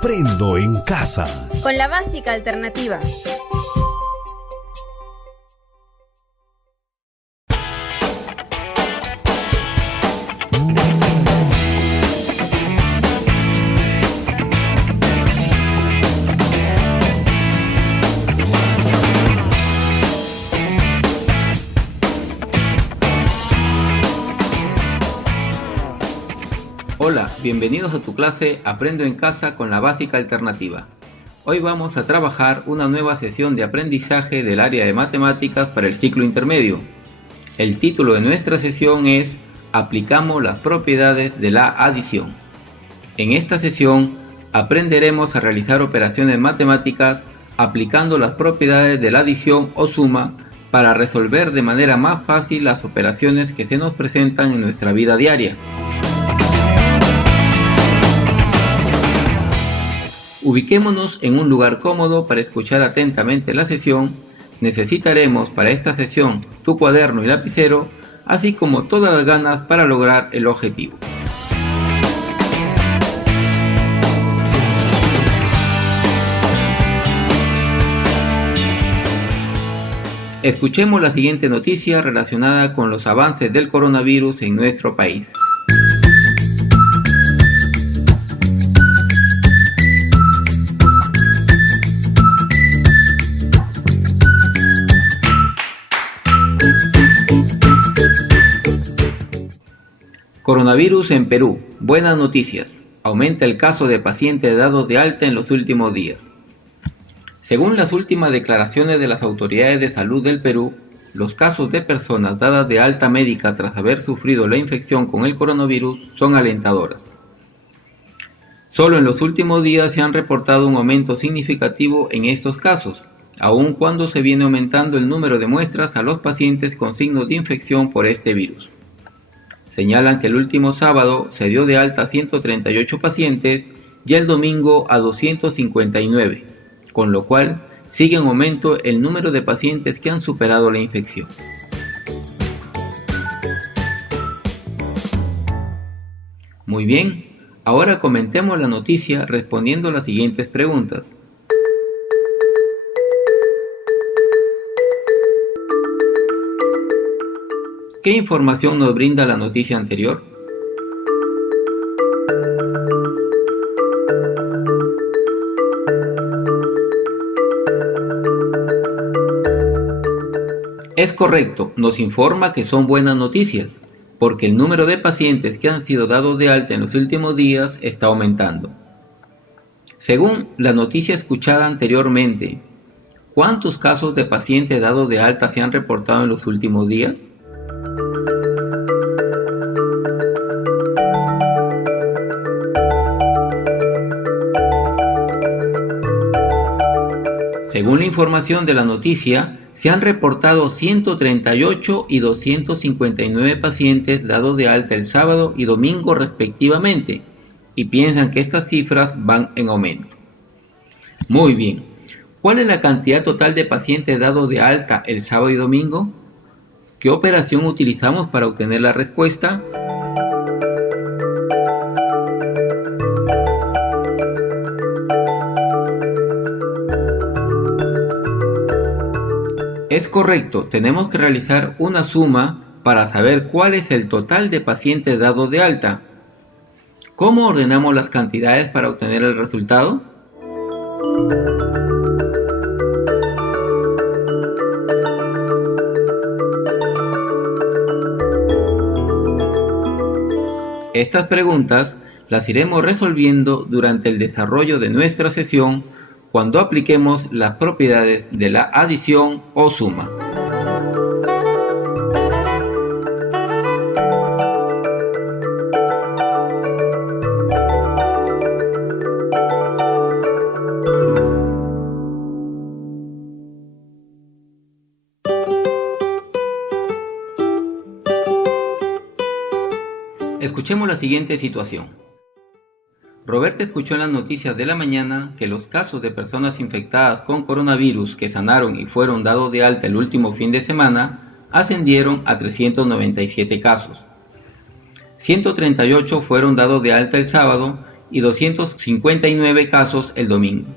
Aprendo en casa. Con la básica alternativa. Hola, bienvenidos a tu clase Aprendo en casa con la básica alternativa. Hoy vamos a trabajar una nueva sesión de aprendizaje del área de matemáticas para el ciclo intermedio. El título de nuestra sesión es Aplicamos las propiedades de la adición. En esta sesión aprenderemos a realizar operaciones matemáticas aplicando las propiedades de la adición o suma para resolver de manera más fácil las operaciones que se nos presentan en nuestra vida diaria. Ubiquémonos en un lugar cómodo para escuchar atentamente la sesión. Necesitaremos para esta sesión tu cuaderno y lapicero, así como todas las ganas para lograr el objetivo. Escuchemos la siguiente noticia relacionada con los avances del coronavirus en nuestro país. Coronavirus en Perú. Buenas noticias. Aumenta el caso de pacientes dados de alta en los últimos días. Según las últimas declaraciones de las autoridades de salud del Perú, los casos de personas dadas de alta médica tras haber sufrido la infección con el coronavirus son alentadoras. Solo en los últimos días se han reportado un aumento significativo en estos casos, aun cuando se viene aumentando el número de muestras a los pacientes con signos de infección por este virus. Señalan que el último sábado se dio de alta a 138 pacientes y el domingo a 259, con lo cual sigue en aumento el número de pacientes que han superado la infección. Muy bien, ahora comentemos la noticia respondiendo las siguientes preguntas. ¿Qué información nos brinda la noticia anterior? Es correcto, nos informa que son buenas noticias, porque el número de pacientes que han sido dados de alta en los últimos días está aumentando. Según la noticia escuchada anteriormente, ¿cuántos casos de pacientes dados de alta se han reportado en los últimos días? Según la información de la noticia, se han reportado 138 y 259 pacientes dados de alta el sábado y domingo respectivamente, y piensan que estas cifras van en aumento. Muy bien, ¿cuál es la cantidad total de pacientes dados de alta el sábado y domingo? ¿Qué operación utilizamos para obtener la respuesta? Es correcto, tenemos que realizar una suma para saber cuál es el total de pacientes dados de alta. ¿Cómo ordenamos las cantidades para obtener el resultado? Estas preguntas las iremos resolviendo durante el desarrollo de nuestra sesión cuando apliquemos las propiedades de la adición o suma. Escuchemos la siguiente situación. Roberta escuchó en las noticias de la mañana que los casos de personas infectadas con coronavirus que sanaron y fueron dados de alta el último fin de semana ascendieron a 397 casos. 138 fueron dados de alta el sábado y 259 casos el domingo.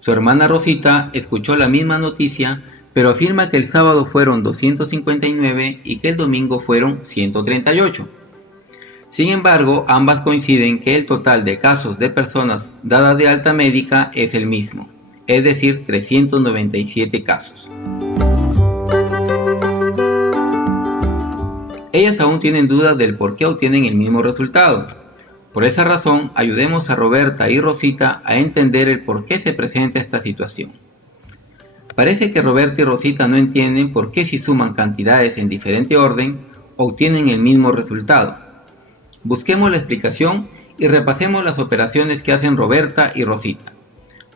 Su hermana Rosita escuchó la misma noticia, pero afirma que el sábado fueron 259 y que el domingo fueron 138. Sin embargo, ambas coinciden que el total de casos de personas dadas de alta médica es el mismo, es decir, 397 casos. Ellas aún tienen dudas del por qué obtienen el mismo resultado. Por esa razón, ayudemos a Roberta y Rosita a entender el por qué se presenta esta situación. Parece que Roberta y Rosita no entienden por qué si suman cantidades en diferente orden, obtienen el mismo resultado. Busquemos la explicación y repasemos las operaciones que hacen Roberta y Rosita.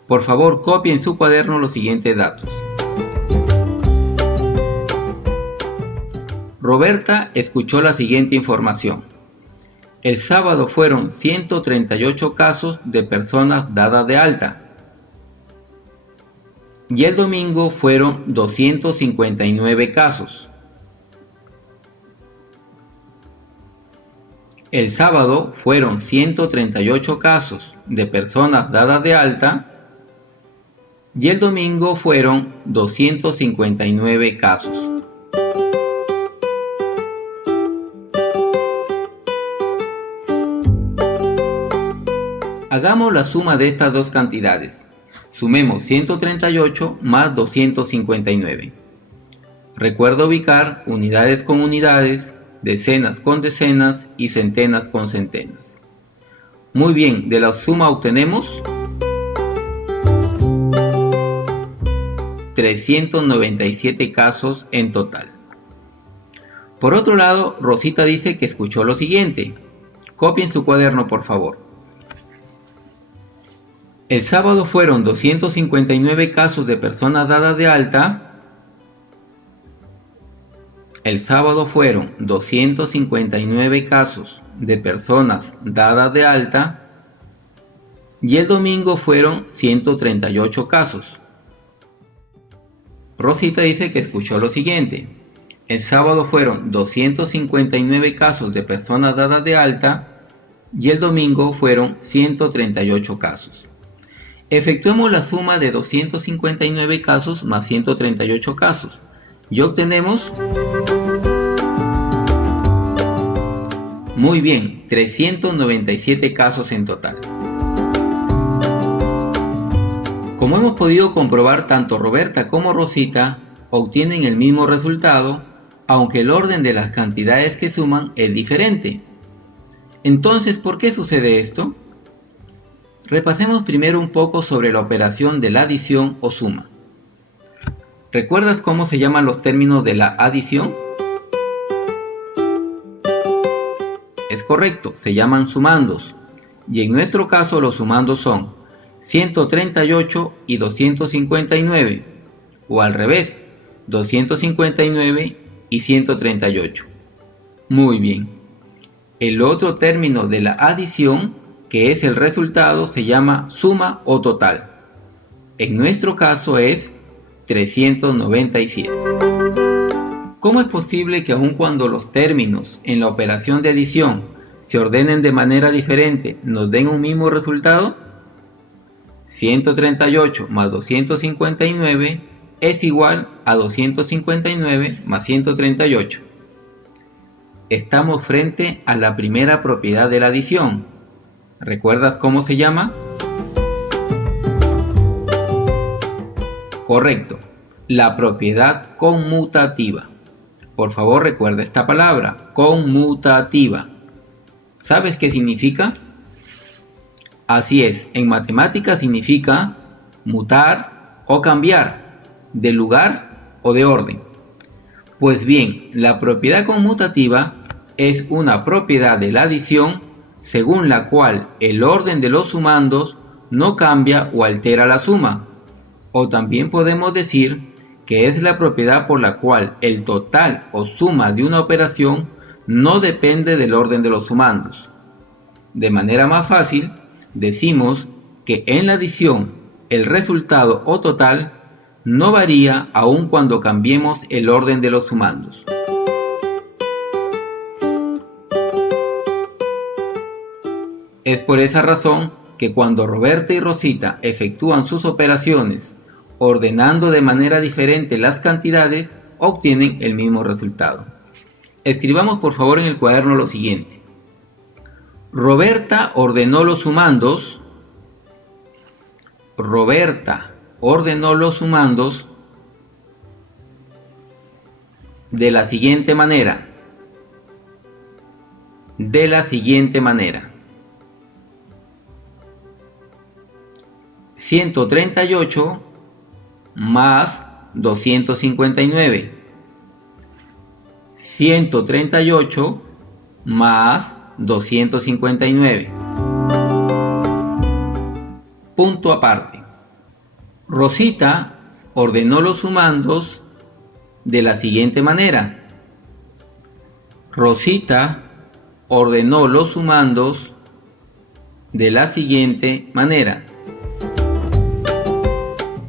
Por favor, copien en su cuaderno los siguientes datos. Roberta escuchó la siguiente información. El sábado fueron 138 casos de personas dadas de alta. Y el domingo fueron 259 casos. El sábado fueron 138 casos de personas dadas de alta y el domingo fueron 259 casos. Hagamos la suma de estas dos cantidades. Sumemos 138 más 259. Recuerda ubicar unidades con unidades, decenas con decenas y centenas con centenas. Muy bien, de la suma obtenemos 397 casos en total. Por otro lado, Rosita dice que escuchó lo siguiente. Copien su cuaderno, por favor. El sábado fueron 259 casos de personas dadas de alta. El sábado fueron 259 casos de personas dadas de alta. Y el domingo fueron 138 casos. Rosita dice que escuchó lo siguiente. El sábado fueron 259 casos de personas dadas de alta. Y el domingo fueron 138 casos. Efectuemos la suma de 259 casos más 138 casos y obtenemos, muy bien, 397 casos en total. Como hemos podido comprobar, tanto Roberta como Rosita obtienen el mismo resultado, aunque el orden de las cantidades que suman es diferente. Entonces, ¿por qué sucede esto? Repasemos primero un poco sobre la operación de la adición o suma. ¿Recuerdas cómo se llaman los términos de la adición? Es correcto, se llaman sumandos. Y en nuestro caso los sumandos son 138 y 259. O al revés, 259 y 138. Muy bien. El otro término de la adición, que es el resultado, se llama suma o total. En nuestro caso es 397. ¿Cómo es posible que aun cuando los términos en la operación de adición se ordenen de manera diferente, nos den un mismo resultado? 138 más 259 es igual a 259 más 138. Estamos frente a la primera propiedad de la adición. ¿Recuerdas cómo se llama? Correcto, la propiedad conmutativa. Por favor, recuerda esta palabra, conmutativa. ¿Sabes qué significa? Así es, en matemáticas significa mutar o cambiar, de lugar o de orden. Pues bien, la propiedad conmutativa es una propiedad de la adición según la cual el orden de los sumandos no cambia o altera la suma. O también podemos decir que es la propiedad por la cual el total o suma de una operación no depende del orden de los sumandos. De manera más fácil, decimos que en la adición el resultado o total no varía aun cuando cambiemos el orden de los sumandos. Es por esa razón que cuando Roberta y Rosita efectúan sus operaciones ordenando de manera diferente las cantidades, obtienen el mismo resultado. Escribamos por favor en el cuaderno lo siguiente. Roberta ordenó los sumandos. Roberta ordenó los sumandos de la siguiente manera. 138 más 259. 138 más 259. Punto aparte. Rosita ordenó los sumandos de la siguiente manera. Rosita ordenó los sumandos de la siguiente manera.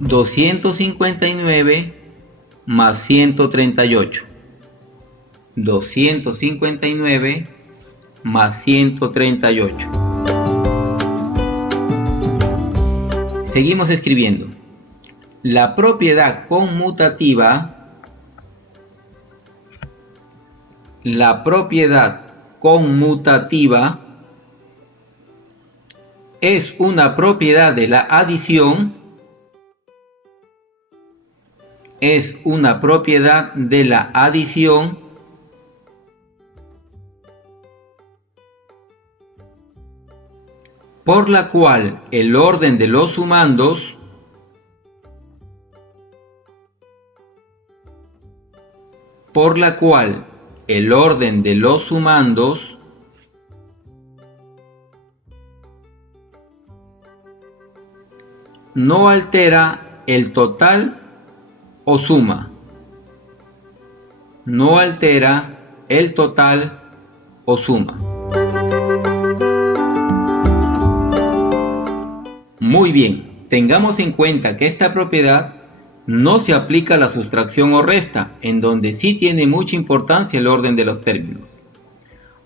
259 más 138. 259 más 138. Seguimos escribiendo. La propiedad conmutativa es una propiedad de la adición. Es una propiedad de la adición por la cual el orden de los sumandos no altera el total o suma. No altera el total o suma. Muy bien, tengamos en cuenta que esta propiedad no se aplica a la sustracción o resta, en donde sí tiene mucha importancia el orden de los términos.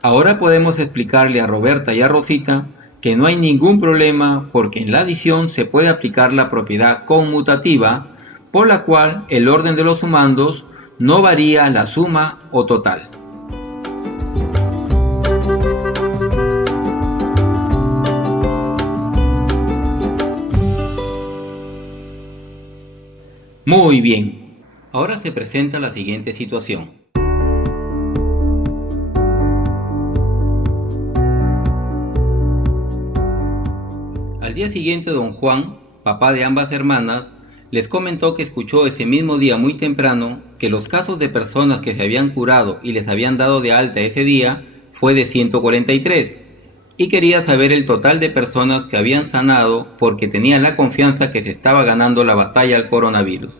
Ahora podemos explicarle a Roberta y a Rosita que no hay ningún problema porque en la adición se puede aplicar la propiedad conmutativa, por la cual el orden de los sumandos no varía la suma o total. Muy bien, ahora se presenta la siguiente situación. Al día siguiente, don Juan, papá de ambas hermanas, les comentó que escuchó ese mismo día muy temprano que los casos de personas que se habían curado y les habían dado de alta ese día fue de 143 y quería saber el total de personas que habían sanado porque tenía la confianza que se estaba ganando la batalla al coronavirus.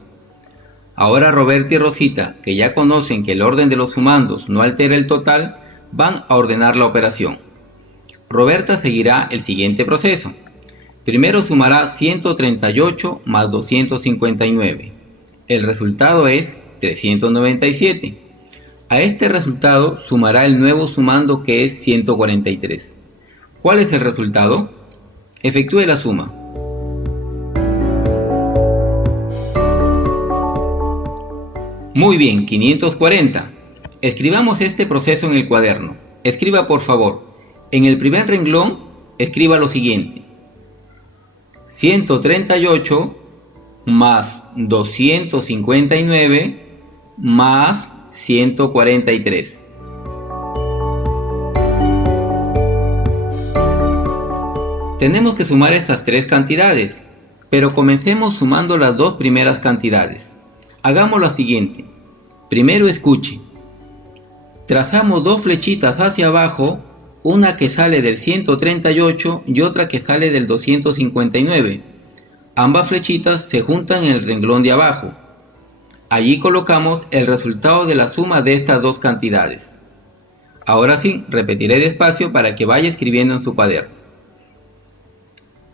Ahora Roberta y Rosita, que ya conocen que el orden de los sumandos no altera el total, van a ordenar la operación. Roberta seguirá el siguiente proceso. Primero sumará 138 más 259. El resultado es 397. A este resultado sumará el nuevo sumando que es 143. ¿Cuál es el resultado? Efectúe la suma. Muy bien, 540. Escribamos este proceso en el cuaderno. Escriba por favor. En el primer renglón, escriba lo siguiente. 138 más 259 más 143. Tenemos que sumar estas tres cantidades, pero comencemos sumando las dos primeras cantidades. Hagamos lo siguiente. Primero escuche. Trazamos dos flechitas hacia abajo, una que sale del 138 y otra que sale del 259. Ambas flechitas se juntan en el renglón de abajo. Allí colocamos el resultado de la suma de estas dos cantidades. Ahora sí, repetiré despacio para que vaya escribiendo en su cuaderno.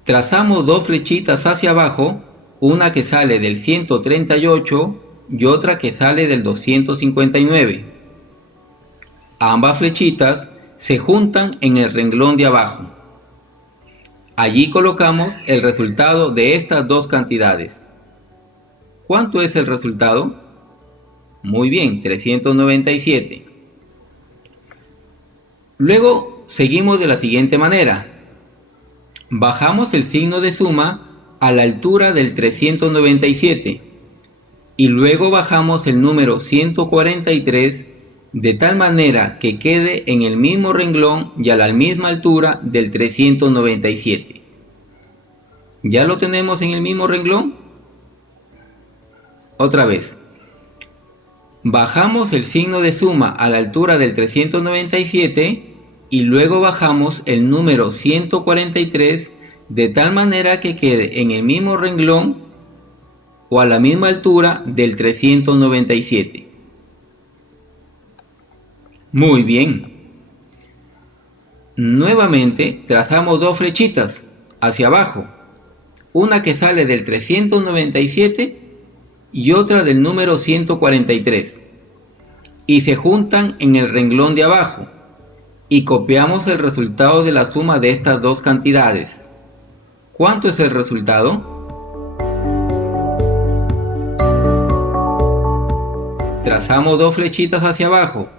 Trazamos dos flechitas hacia abajo, una que sale del 138 y otra que sale del 259. Ambas flechitas se juntan en el renglón de abajo. Allí colocamos el resultado de estas dos cantidades. ¿Cuánto es el resultado? Muy bien, 397. Luego seguimos de la siguiente manera. Bajamos el signo de suma a la altura del 397 y luego bajamos el número 143 de tal manera que quede en el mismo renglón y a la misma altura del 397. ¿Ya lo tenemos en el mismo renglón? Otra vez. Bajamos el signo de suma a la altura del 397 y luego bajamos el número 143 de tal manera que quede en el mismo renglón o a la misma altura del 397. Muy bien. Nuevamente trazamos dos flechitas hacia abajo, una que sale del 397 y otra del número 143, y se juntan en el renglón de abajo, y copiamos el resultado de la suma de estas dos cantidades. ¿Cuánto es el resultado? Trazamos dos flechitas hacia abajo,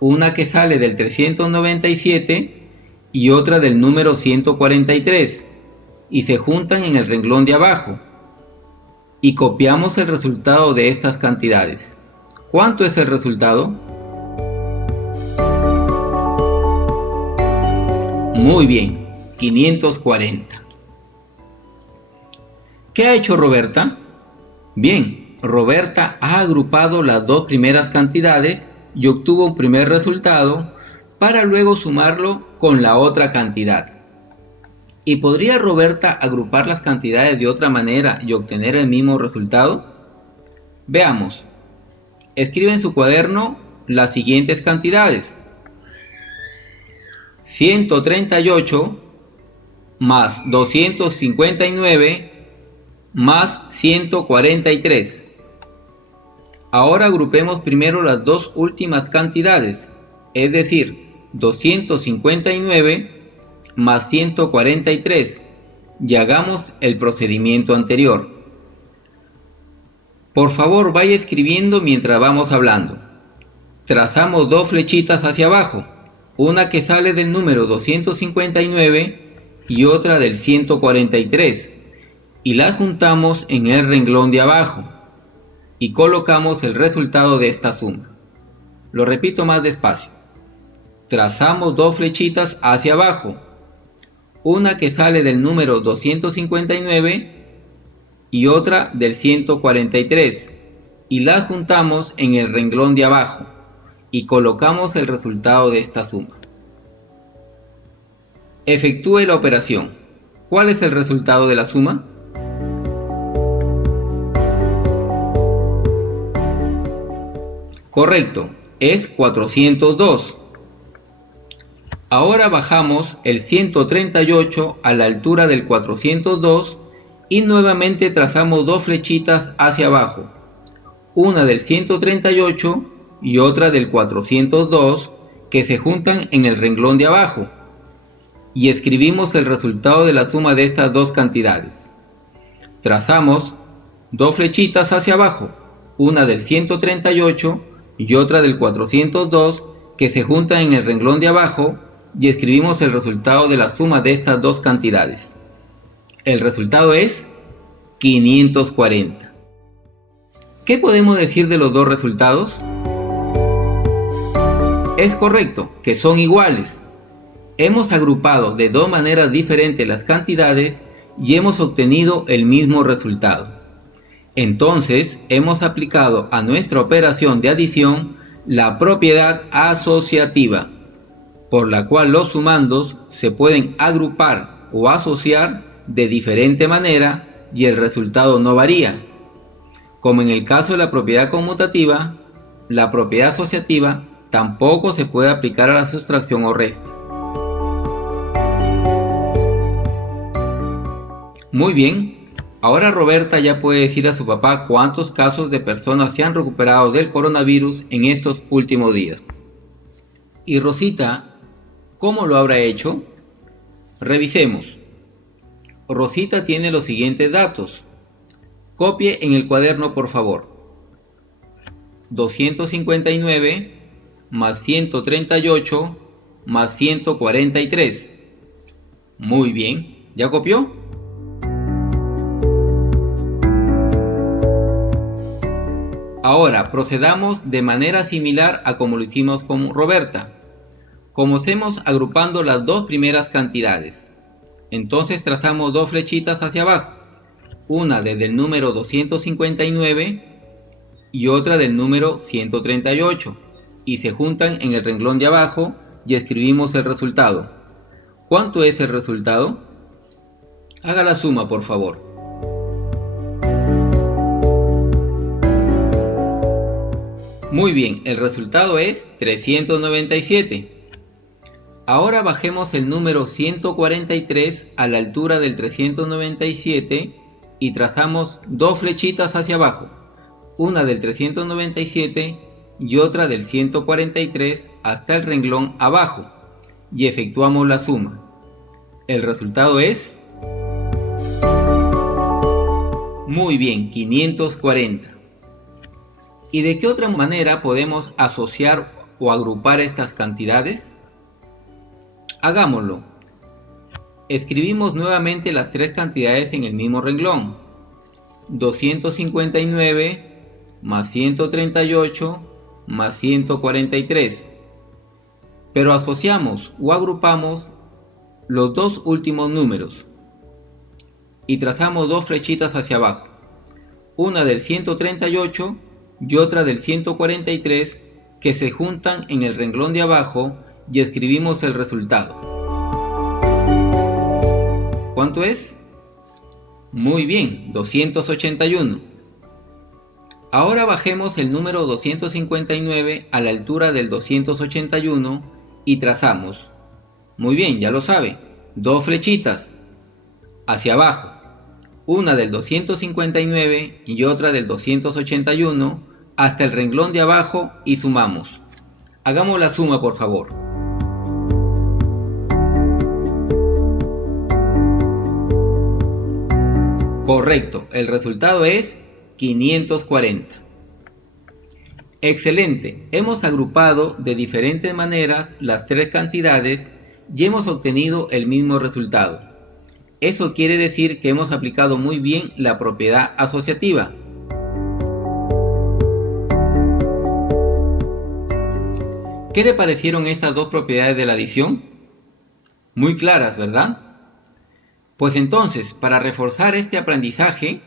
una que sale del 397 y otra del número 143, y se juntan en el renglón de abajo, y copiamos el resultado de estas cantidades. ¿Cuánto es el resultado? Muy bien, 540. ¿Qué ha hecho Roberta? Bien, Roberta ha agrupado las dos primeras cantidades y obtuvo un primer resultado para luego sumarlo con la otra cantidad. ¿Y podría Roberta agrupar las cantidades de otra manera y obtener el mismo resultado? Veamos. Escribe en su cuaderno las siguientes cantidades: 138 más 259 más 143. Ahora agrupemos primero las dos últimas cantidades, es decir, 259 más 143, y hagamos el procedimiento anterior. Por favor, vaya escribiendo mientras vamos hablando. Trazamos dos flechitas hacia abajo, una que sale del número 259 y otra del 143, y las juntamos en el renglón de abajo, y colocamos el resultado de esta suma. Lo repito más despacio. Trazamos dos flechitas hacia abajo, una que sale del número 259 y otra del 143, y las juntamos en el renglón de abajo, y colocamos el resultado de esta suma. Efectúe la operación. ¿Cuál es el resultado de la suma? Correcto, es 402. Ahora bajamos el 138 a la altura del 402 y nuevamente trazamos dos flechitas hacia abajo, una del 138 y otra del 402, que se juntan en el renglón de abajo, y escribimos el resultado de la suma de estas dos cantidades. Trazamos dos flechitas hacia abajo, una del 138 y otra del 402, que se juntan en el renglón de abajo, y escribimos el resultado de la suma de estas dos cantidades. El resultado es 540. ¿Qué podemos decir de los dos resultados? Es correcto, que son iguales. Hemos agrupado de dos maneras diferentes las cantidades y hemos obtenido el mismo resultado. Entonces, hemos aplicado a nuestra operación de adición la propiedad asociativa, por la cual los sumandos se pueden agrupar o asociar de diferente manera y el resultado no varía. Como en el caso de la propiedad conmutativa, la propiedad asociativa tampoco se puede aplicar a la sustracción o resta. Muy bien, ahora Roberta ya puede decir a su papá cuántos casos de personas se han recuperado del coronavirus en estos últimos días. Y Rosita, ¿cómo lo habrá hecho? Revisemos. Rosita tiene los siguientes datos. Copie en el cuaderno, por favor. 259 más 138 más 143. Muy bien, ¿ya copió? Ahora procedamos de manera similar a como lo hicimos con Roberta. Comencemos agrupando las dos primeras cantidades. Entonces trazamos dos flechitas hacia abajo, una desde el número 259 y otra del número 138, y se juntan en el renglón de abajo y escribimos el resultado. ¿Cuánto es el resultado? Haga la suma, por favor. Muy bien, el resultado es 397. Ahora bajemos el número 143 a la altura del 397 y trazamos dos flechitas hacia abajo, una del 397 y otra del 143 hasta el renglón abajo, y efectuamos la suma. El resultado es... Muy bien, 540. ¿Y de qué otra manera podemos asociar o agrupar estas cantidades? Hagámoslo. Escribimos nuevamente las tres cantidades en el mismo renglón. 259 más 138 más 143. Pero asociamos o agrupamos los dos últimos números y trazamos dos flechitas hacia abajo, una del 138 y otra del 143, que se juntan en el renglón de abajo y escribimos el resultado. ¿Cuánto es? Muy bien, 281. Ahora bajemos el número 259 a la altura del 281 y trazamos. Muy bien, ya lo sabe, dos flechitas hacia abajo, una del 259 y otra del 281 hasta el renglón de abajo y sumamos. Hagamos la suma, por favor. Correcto, el resultado es 540. Excelente, hemos agrupado de diferentes maneras las tres cantidades y hemos obtenido el mismo resultado. Eso quiere decir que hemos aplicado muy bien la propiedad asociativa. ¿Qué le parecieron estas dos propiedades de la adición? Muy claras, ¿verdad? Pues entonces, para reforzar este aprendizaje,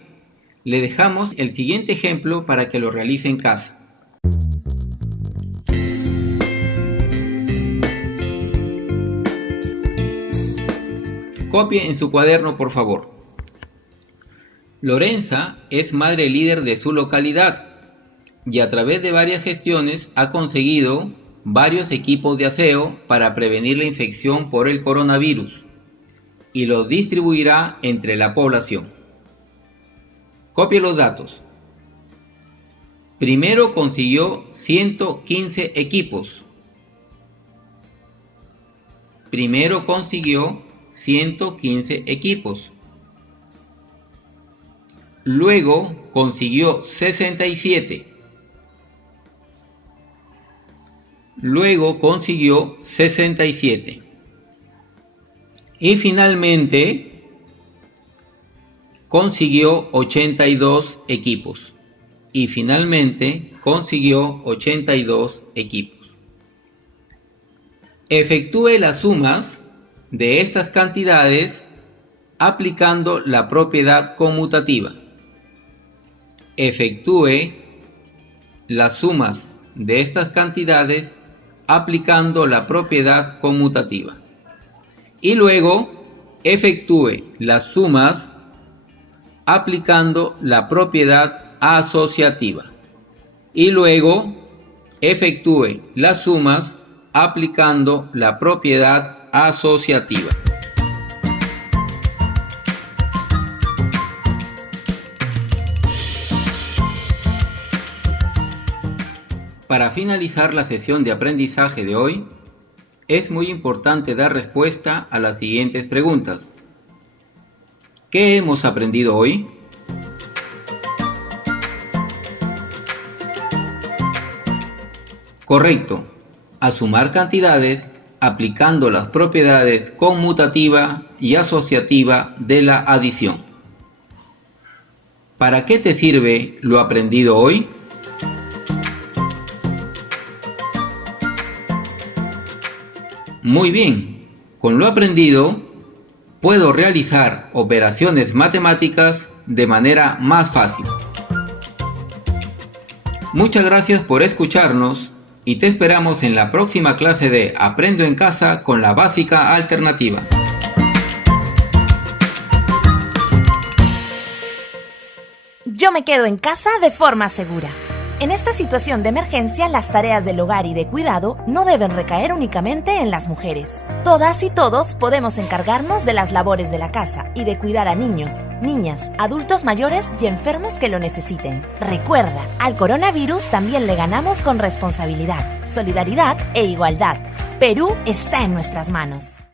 le dejamos el siguiente ejemplo para que lo realice en casa. Copie en su cuaderno, por favor. Lorenza es madre líder de su localidad y a través de varias gestiones ha conseguido varios equipos de aseo para prevenir la infección por el coronavirus y los distribuirá entre la población. Copie los datos. Primero consiguió 115 equipos. Primero consiguió 115 equipos. Luego consiguió 67. Luego consiguió 67. Y finalmente consiguió 82 equipos. Y finalmente consiguió 82 equipos. Efectúe las sumas de estas cantidades aplicando la propiedad conmutativa. Efectúe las sumas de estas cantidades aplicando la propiedad conmutativa. Y luego efectúe las sumas aplicando la propiedad asociativa. Y luego efectúe las sumas aplicando la propiedad asociativa. Para finalizar la sesión de aprendizaje de hoy, es muy importante dar respuesta a las siguientes preguntas. ¿Qué hemos aprendido hoy? Correcto. A sumar cantidades aplicando las propiedades conmutativa y asociativa de la adición. ¿Para qué te sirve lo aprendido hoy? Muy bien, con lo aprendido puedo realizar operaciones matemáticas de manera más fácil. Muchas gracias por escucharnos y te esperamos en la próxima clase de Aprendo en Casa con la básica alternativa. Yo me quedo en casa de forma segura. En esta situación de emergencia, las tareas del hogar y de cuidado no deben recaer únicamente en las mujeres. Todas y todos podemos encargarnos de las labores de la casa y de cuidar a niños, niñas, adultos mayores y enfermos que lo necesiten. Recuerda, al coronavirus también le ganamos con responsabilidad, solidaridad e igualdad. Perú está en nuestras manos.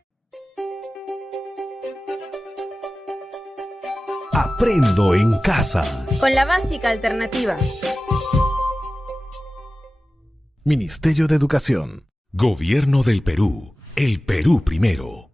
Aprendo en casa. Con la básica alternativa. Ministerio de Educación. Gobierno del Perú. El Perú primero.